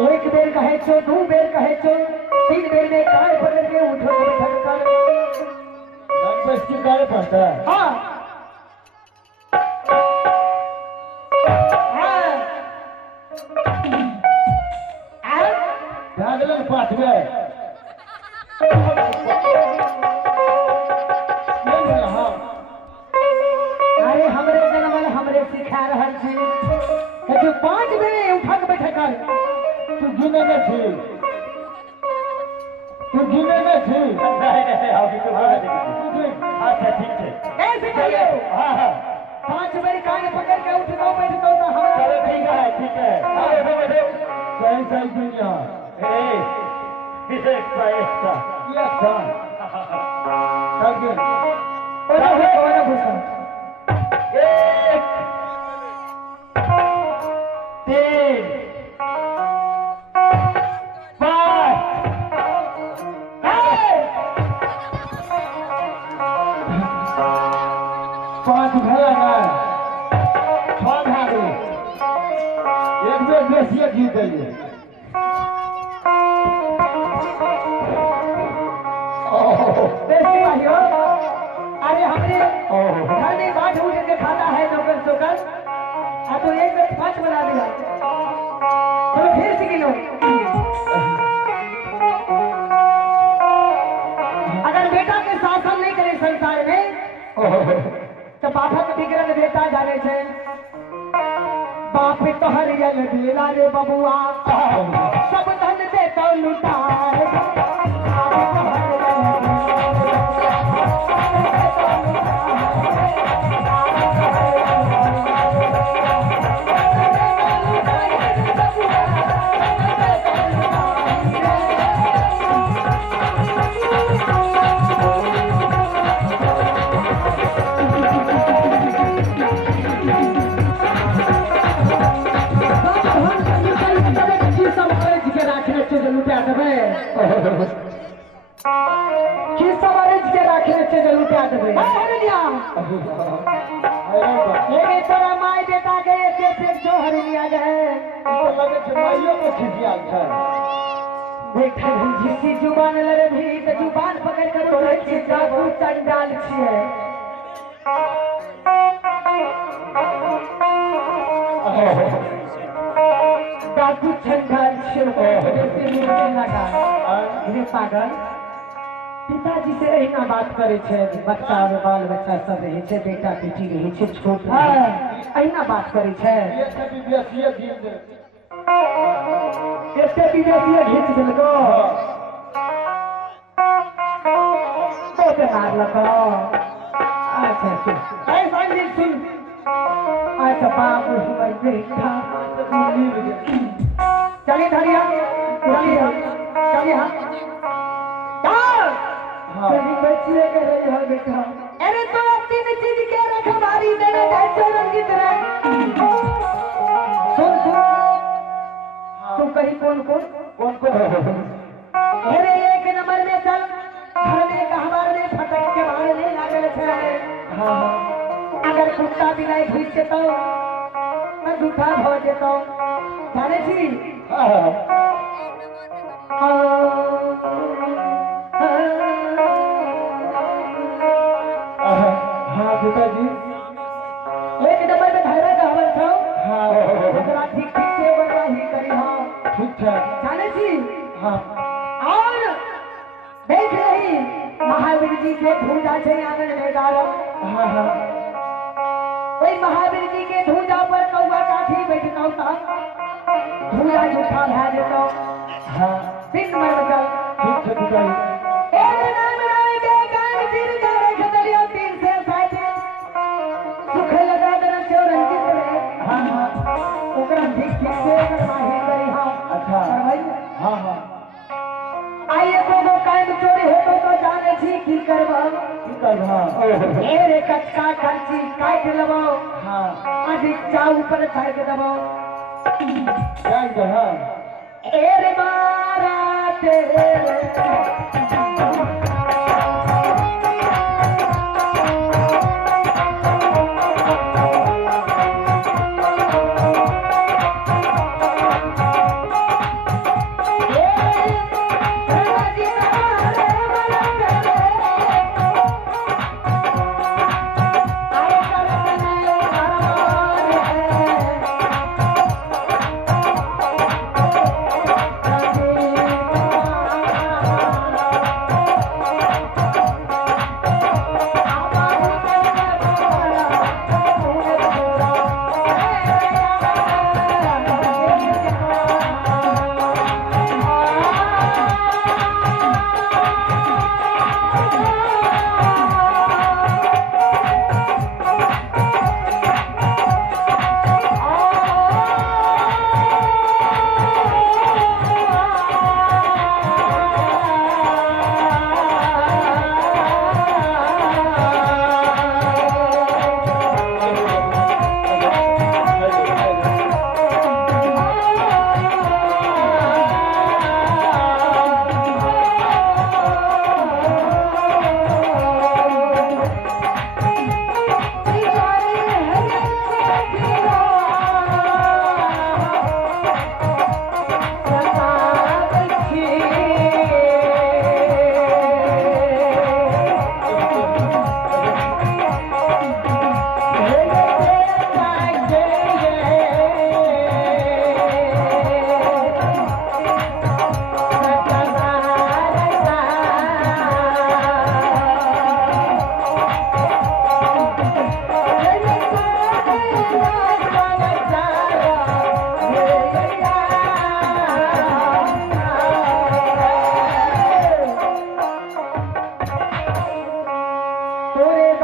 एक बेर कहे छो, दू बेर कहे छो, तीन बेर में कान पकड़ के उठो बैठक बस की कान पड़ता है। हाँ जागलन पाठ में अरे हमरे जनमल हमरे सिखा रहल छी कि जो 5 बेर उठक बैठक कर तू गिने में थी, तू गिने में थी। नहीं अभी तो अच्छा ठीक है ऐसे कहिए। हाँ हाँ 5 बार कान पकड़ के उठो बैठो तो हम चलो ठीक है ठीक है। अरे बैठो सही सही दुनिया एक्स्ट्रा एक्स्ट्रा ये था सब दिन ओना घुसो 1 3 5 भला ना 6 भागे एक बेर बेसिए जीत गए। अरे हमने घर में बाढ़ उठ के खाता है नौकर चोकर तो एक बेर 5 बना दिया तो फिर से गिनो। अगर बेटा के शासन नहीं करे संसार में तो बापक बिगड़ल बेटा जाने से बाप तोहर यल दिला रे बबुआ सब धन दे तो लुटार माई बेटा के जो हरिया गए जिसकी जुबान लड़े भी तो जुबान पकड़ कर जादू चंडाल छिए जादू चंडाल छिए पागल पिताजी से अहिना बात करे छे बच्चा और बाल बच्चा सब रहे छे बेटा बेटी रहे छे छोट अहिना बात करे छे ऐसे विदेशीय घींच देलको तो मार लको। अच्छा सुन ऐसा नहीं सुन अच्छा बाबू हमर बेटा चलिए धरिया चलिए हाँ बच्चे के रही है बेटा। अरे तो 3 चीज के रखवारी देने जाए चोरन की तरह सुन तू कहीं कौन अरे 1 नंबर में चल घर में कहवार में फटक के बाहर नहीं लागल छे। अगर कुत्ता बिलाई घुस जेतो तो झूठा हो जेतो जाने छी। हाँ पिताजी 1 नंबर में धरा कहवन छो। हाँ ठीक से बनवा ही करी। हाँ ठीक है जाने छी। हाँ और देख रही महावीर जी के धूजा से आंगन में डाला। हाँ हाँ वही महावीर जी के धूजा पर कौआ काठी बैठता था, धूजा झूठा है देता हाँ बिन मर चल ठीक है पिताजी। ए नाम राय के गान सिर का रख दरिया तीन से साथे सुख लगा दर से रंजित रे। हाँ हाँ ओकरा ठीक ठीक से कर माही करी। हाँ अच्छा और भाई हाँ हाँ आइए को कायम चोरी हो तो जाने छी की करबा। ठीक है हाँ ए रे कचका खर्ची काट लबो, हाँ अधिक चा ऊपर छड़ के दबो। क्या इधर हाँ ए रे मारा तेरे